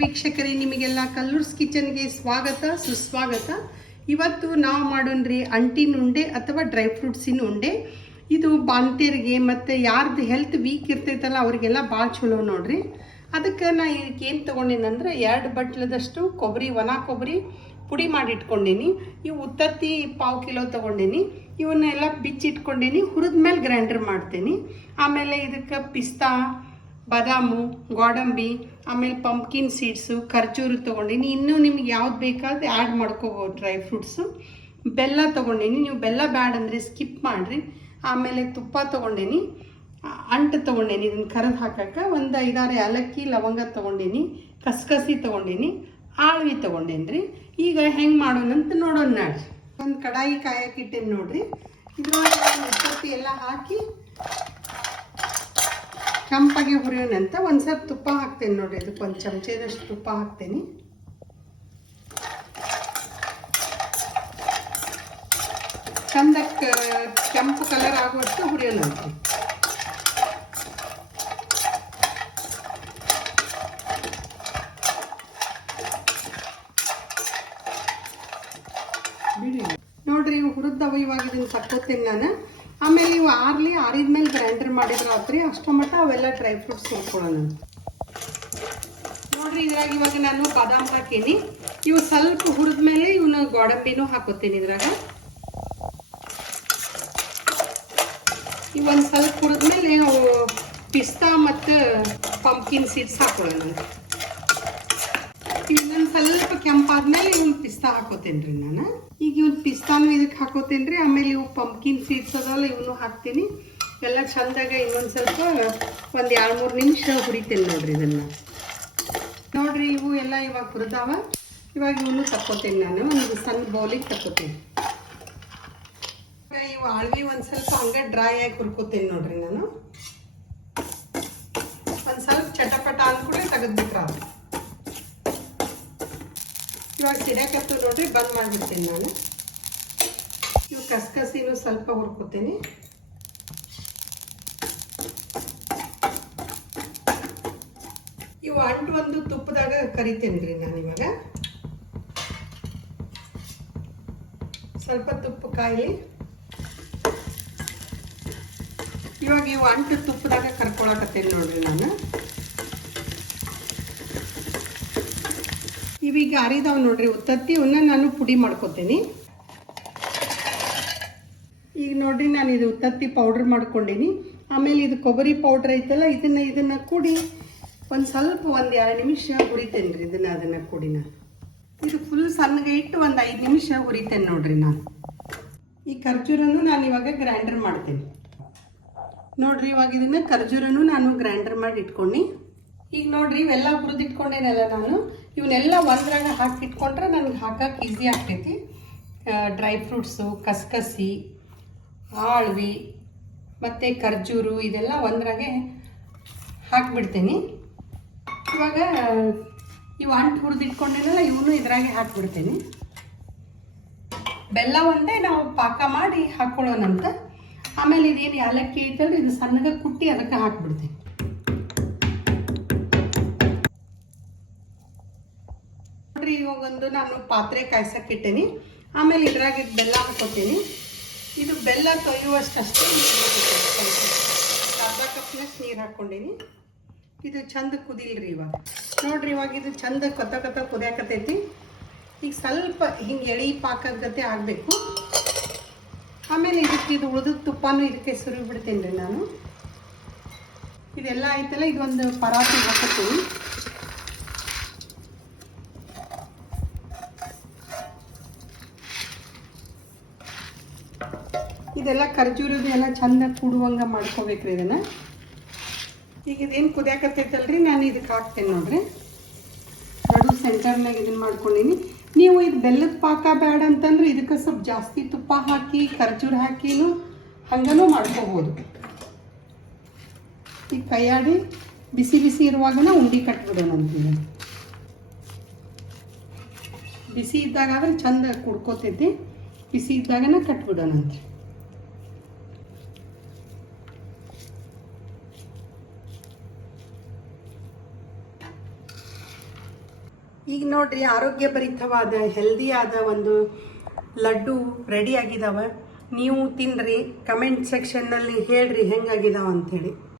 ವೀಕ್ಷಕರೇ, ನಿಮಗೆಲ್ಲ ಕಲ್ಲೂರ್ಸ್ ಕಿಚನ್ಗೆ ಸ್ವಾಗತ ಸುಸ್ವಾಗತ. ಇವತ್ತು ನಾವು ಮಾಡೋಣ್ರಿ ಅಂಟಿನ ಉಂಡೆ ಅಥವಾ ಡ್ರೈ ಫ್ರೂಟ್ಸಿನ ಉಂಡೆ. ಇದು ಬಾಂತಿಯರಿಗೆ ಮತ್ತು ಯಾರ್ದು ಹೆಲ್ತ್ ವೀಕ್ ಇರ್ತೈತಲ್ಲ ಅವ್ರಿಗೆಲ್ಲ ಭಾಳ ಚಲೋ ನೋಡ್ರಿ. ಅದಕ್ಕೆ ನಾ ಇದಕ್ಕೆ ಏನು ತೊಗೊಂಡೇನಂದ್ರೆ 2 ಬಟ್ಲದಷ್ಟು ಒಣ ಕೊಬ್ಬರಿ ಪುಡಿ ಮಾಡಿ ಇಟ್ಕೊಂಡೇನಿ. ಇವು ಉತ್ತತ್ತಿ 1/4 ಕಿಲೋ ತೊಗೊಂಡೇನಿ. ಇವನ್ನೆಲ್ಲ ಬಿಚ್ಚಿಟ್ಕೊಂಡೇನಿ. ಹುರಿದ ಮೇಲೆ ಗ್ರೈಂಡರ್ ಮಾಡ್ತೇನೆ. ಆಮೇಲೆ ಇದಕ್ಕೆ ಪಿಸ್ತಾ, ಬಾದಾಮು, ಗೋಡಂಬಿ, ಆಮೇಲೆ ಪಂಪ್ಕಿನ್ ಸೀಡ್ಸು, ಖರ್ಜೂರು ತೊಗೊಂಡೀನಿ. ಇನ್ನೂ ನಿಮ್ಗೆ ಯಾವ್ದು ಬೇಕಾದ್ರೆ ಆ್ಯಡ್ ಮಾಡ್ಕೋಬೋದು ಡ್ರೈ ಫ್ರೂಟ್ಸು. ಬೆಲ್ಲ ತೊಗೊಂಡೀನಿ. ನೀವು ಬೆಲ್ಲ ಬ್ಯಾಡ್ ಅಂದರೆ ಸ್ಕಿಪ್ ಮಾಡಿರಿ. ಆಮೇಲೆ ತುಪ್ಪ ತೊಗೊಂಡೇನಿ. ಅಂಟು ತೊಗೊಂಡೇನಿ ಇದನ್ನು ಕರೆದು ಹಾಕಕ್ಕೆ. ಒಂದು 5-6 ಏಲಕ್ಕಿ ಲವಂಗ ತೊಗೊಂಡೇನಿ. ಕಸ್ಕಸಿ ತೊಗೊಂಡೇನಿ. ಆಳ್ವಿ ತೊಗೊಂಡೇನಿ ರೀ. ಈಗ ಹೆಂಗೆ ಮಾಡೋಣಂತ ನೋಡೋಣ ನಾಡ್ರಿ. ಒಂದು ಕಡಾಯಿ ಕಾಯಕ್ಕೆ ಇಟ್ಟೇನಿ ನೋಡ್ರಿ. ಇದ್ರೊಳಗೆ ಉತ್ತತ್ತಿ ಎಲ್ಲ ಹಾಕಿ ಕೆಂಪಾಗೆ ಹುರಿಯೋಣಂತ ಒಂದು ಸ್ವಲ್ಪ ತುಪ್ಪ ಹಾಕ್ತೇನೆ ನೋಡ್ರಿ. ಇದಕ್ಕೆ 1 ಚಮಚದಷ್ಟು ತುಪ್ಪ ಹಾಕ್ತೇನೆ. ಚಂದಕ್ಕೆ ಕೆಂಪು ಕಲರ್ ಆಗುವಷ್ಟು ಹುರಿಯೋಣಂತ. ನೋಡ್ರಿ ಇವು ಹುರಿದವ. ಇವಾಗ ಇದನ್ನು ತಕ್ಕೋತೇನೆ ನಾನು. ಆಮೇಲೆ ಇವು ಆರಿದ್ಮೇಲೆ ಗ್ರೈಂಡರ್ ಮಾಡಿದ್ರೆ ಆತ್ರಿ. ಅಷ್ಟು ಮಟ್ಟ ಅವೆಲ್ಲ ಡ್ರೈ ಫ್ರೂಟ್ಸ್ ಹುರ್ಕೊಳ್ಳೋಣ ನೋಡ್ರಿ. ಇದ್ರಾಗ ಇವಾಗ ನಾನು ಬಾದಾಮ್ ಹಾಕೀನಿ. ಇವು ಸ್ವಲ್ಪ ಹುರಿದ್ಮೇಲೆ ಇವನ್ನ ಗೋಡಂಬಿನೂ ಹಾಕೋತೀನಿ ಇದ್ರಾಗ. ಇವೊಂದು ಸ್ವಲ್ಪ ಹುರಿದ್ಮೇಲೆ ಪಿಸ್ತಾ ಮತ್ತು ಪಂಪ್ಕಿನ್ ಸೀಡ್ಸ್ ಹಾಕೊಳ್ಳೋಣ. ಇನ್ನೊಂದು ಸ್ವಲ್ಪ ಕೆಂಪಾದ್ಮೇಲೆ ಇವನ್ ಪಿಸ್ತಾ ಹಾಕೋತೇನೆ ರೀ ನಾನು. ಈಗ ಇವನ್ ಪಿಸ್ತಾನು ಇದಕ್ಕೆ ಹಾಕೋತೇನೆ ರೀ. ಆಮೇಲೆ ಇವು ಪಂಪ್ಕಿನ್ ಸೀಡ್ಸ್ ಅದಲ್ಲ ಇವನು ಹಾಕ್ತೀನಿ. ಎಲ್ಲ ಚಂದಾಗ ಇನ್ನೊಂದು ಸ್ವಲ್ಪ ಒಂದು 2-3 ನಿಮಿಷ ಹುರಿತೇನೆ ನೋಡ್ರಿ ಇದನ್ನು. ನೋಡ್ರಿ ಇವು ಎಲ್ಲ ಇವಾಗ ಹುರಿದಾವ. ಇವಾಗ ಇವನು ತಕ್ಕೋತೇನೆ ನಾನು. ಒಂದು ಸಣ್ಣ ಬೌಲಿಗೆ ತಕ್ಕೋತೇನೆ. ಇವು ಆಳ್ವಿ ಒಂದು ಸ್ವಲ್ಪ ಹಂಗೆ ಡ್ರೈ ಆಗಿ ಹುರ್ಕೋತೇನೆ ನೋಡ್ರಿ ನಾನು. ಒಂದು ಸ್ವಲ್ಪ ಚಟಪಟ ಅಂದ್ಕೂಡೆ ತೆಗೆದ್ಬಿಟ್ರ. ಇವಾಗ ಸಿಡಕತ್ತು ನೋಡ್ರಿ, ಬಂದ್ ಮಾಡಿಬಿಡ್ತೀನಿ ನಾನು. ಇವು ಕಸ್ಕಸಿನೂ ಸ್ವಲ್ಪ ಹುರ್ಕೋತೀನಿ. ಇವು ಅಂಟು ಒಂದು ತುಪ್ಪದಾಗ ಕರಿತೇನೆ ರೀ ನಾನು. ಇವಾಗ ಸ್ವಲ್ಪ ತುಪ್ಪ ಕಾಯಿ. ಇವಾಗ ಇವು ಅಂಟು ತುಪ್ಪದಾಗ ಕರ್ಕೊಳಕತ್ತೇನೆ ನೋಡ್ರಿ ನಾನು. ಇವೀಗ ಅರಿದಾವ್ ನೋಡ್ರಿ ಉತ್ತತ್ತಿ. ಇವನ್ನ ನಾನು ಪುಡಿ ಮಾಡ್ಕೊತೀನಿ. ಈಗ ನೋಡ್ರಿ ನಾನು ಇದು ಉತ್ತತ್ತಿ ಪೌಡ್ರ್ ಮಾಡ್ಕೊಂಡೀನಿ. ಆಮೇಲೆ ಇದು ಕೊಬ್ಬರಿ ಪೌಡ್ರ್ ಐತಲ್ಲ, ಇದನ್ನ ಕೂಡಿ ಒಂದು ಸ್ವಲ್ಪ 1-2 ನಿಮಿಷ ಹುರಿತೇನೆ ರೀ. ಅದನ್ನ ಕೂಡಿ ನಾನು ಇದು ಫುಲ್ ಸಣ್ಣಗೆ ಇಟ್ಟು ಒಂದು 5 ನಿಮಿಷ ಹುರಿತೇನೆ ನೋಡ್ರಿ ನಾನು. ಈ ಖರ್ಜೂರನ್ನು ನಾನು ಇವಾಗ ಗ್ರೈಂಡರ್ ಮಾಡ್ತೇನೆ ನೋಡ್ರಿ. ಇವಾಗ ಇದನ್ನ ಖರ್ಜೂರನ್ನು ನಾನು ಗ್ರೈಂಡರ್ ಮಾಡಿ ಇಟ್ಕೊಂಡು. ಈಗ ನೋಡ್ರಿ ಇವೆಲ್ಲ ಹುರಿದಿಟ್ಕೊಂಡೇನಲ್ಲ ನಾನು. ಇವನ್ನೆಲ್ಲ ಒಂದ್ರಾಗ ಹಾಕಿಟ್ಕೊಂಡ್ರೆ ನನಗೆ ಹಾಕಕ್ಕೆ ಈಸಿ ಆಗ್ತೈತಿ. ಡ್ರೈ ಫ್ರೂಟ್ಸು, ಕಸ್ಕಸಿ, ಆಳ್ವಿ ಮತ್ತು ಖರ್ಜೂರು ಇದೆಲ್ಲ ಒಂದ್ರಾಗೆ ಹಾಕಿಬಿಡ್ತೀನಿ. ಇವಾಗ ಇವು ಅಂಟು ಹುರಿದಿಟ್ಕೊಂಡೇನಲ್ಲ ಇವನು ಇದ್ರಾಗೆ ಹಾಕಿಬಿಡ್ತೀನಿ. ಬೆಲ್ಲ ಒಂದೇ ನಾವು ಪಾಕ ಮಾಡಿ ಹಾಕ್ಕೊಳ್ಳೋಣಂತ. ಆಮೇಲೆ ಇದೇನು ಏಲಕ್ಕಿ ಐತಲ್ರಿ, ಇದು ಸಣ್ಣಗೆ ಕುಟ್ಟಿ ಅದಕ್ಕೆ ಹಾಕಿಬಿಡ್ತೀನಿ. ನೋಡ್ರಿ ಇವಾಗೊಂದು ನಾನು ಪಾತ್ರೆ ಕಾಯ್ಸಕ್ಕಿಟ್ಟೇನಿ. ಆಮೇಲೆ ಇದ್ರಾಗ ಬೆಲ್ಲ ಹಾಕೋತೀನಿ. ಇದು ಬೆಲ್ಲ ತೊಯ್ಯುವಷ್ಟು ಅಷ್ಟೇ ಅರ್ಧ ಕಪ್ನಷ್ಟು ನೀರು ಹಾಕ್ಕೊಂಡೀನಿ. ಇದು ಚಂದ ಕುದಿಲ್ರಿ ಇವಾಗ. ನೋಡ್ರಿ ಇವಾಗ ಇದು ಚಂದ ಕೊತ್ತ ಕುದಿಯಾಕತೈತಿ. ಈಗ ಸ್ವಲ್ಪ ಹಿಂಗೆ ಎಳಿ ಪಾಕದ ಗತೆ ಆಗಬೇಕು. ಆಮೇಲೆ ಇದಕ್ಕೆ ಇದು ಉಳಿದ ತುಪ್ಪನೂ ಇದಕ್ಕೆ ಸುರಿದು ಬಿಡ್ತೀನಿ ರೀ ನಾನು. ಇದೆಲ್ಲ ಆಯ್ತಲ್ಲ, ಇದೊಂದು ಪರಾತಿ ಹಾಕೋತೀನಿ. ಇದೆಲ್ಲ ಖರ್ಜೂರದ್ದು ಎಲ್ಲ ಚಂದ ಕೂಡುವಂಗೆ ಮಾಡ್ಕೋಬೇಕ್ರಿ ಇದನ್ನು. ಈಗ ಇದೇನು ಕುದಿಯಾಕತ್ತೈತಲ್ರಿ, ನಾನು ಇದಕ್ಕೆ ಹಾಕ್ತೇನೆ ನೋಡ್ರಿ. ನಡು ಸೆಂಟರ್ನಾಗ ಇದನ್ನು ಮಾಡ್ಕೊಂಡೀನಿ. ನೀವು ಇದು ಬೆಲ್ಲದ ಪಾಕ ಬೇಡ ಅಂತಂದ್ರೆ ಇದಕ್ಕೆ ಸ್ವಲ್ಪ ಜಾಸ್ತಿ ತುಪ್ಪ ಹಾಕಿ ಖರ್ಜೂರ ಹಾಕಿನೂ ಹಂಗನೂ ಮಾಡ್ಕೋಬೋದು. ಈಗ ಕೈಯಾಡಿ ಬಿಸಿ ಬಿಸಿ ಇರುವಾಗನ ಉಂಡೆ ಕಟ್ಬಿಡೋಣ ಅಂತೀವಿ. ಬಿಸಿ ಇದ್ದಾಗಾದ್ರೆ ಚಂದ ಕುಡ್ಕೋತೈತಿ. ಬಿಸಿ ಇದ್ದಾಗನ ಕಟ್ಬಿಡೋಣ ಅಂತ. ಈಗ ನೋಡ್ರಿ ಆರೋಗ್ಯಭರಿತವಾದ ಹೆಲ್ದಿಯಾದ ಒಂದು ಲಡ್ಡು ರೆಡಿ ಆಗಿದಾವೆ. ನೀವು ತಿನ್ನಿರಿ, ಕಮೆಂಟ್ ಸೆಕ್ಷನ್ನಲ್ಲಿ ಹೇಳ್ರಿ ಹೆಂಗಾಗಿದಾವ ಅಂಥೇಳಿ.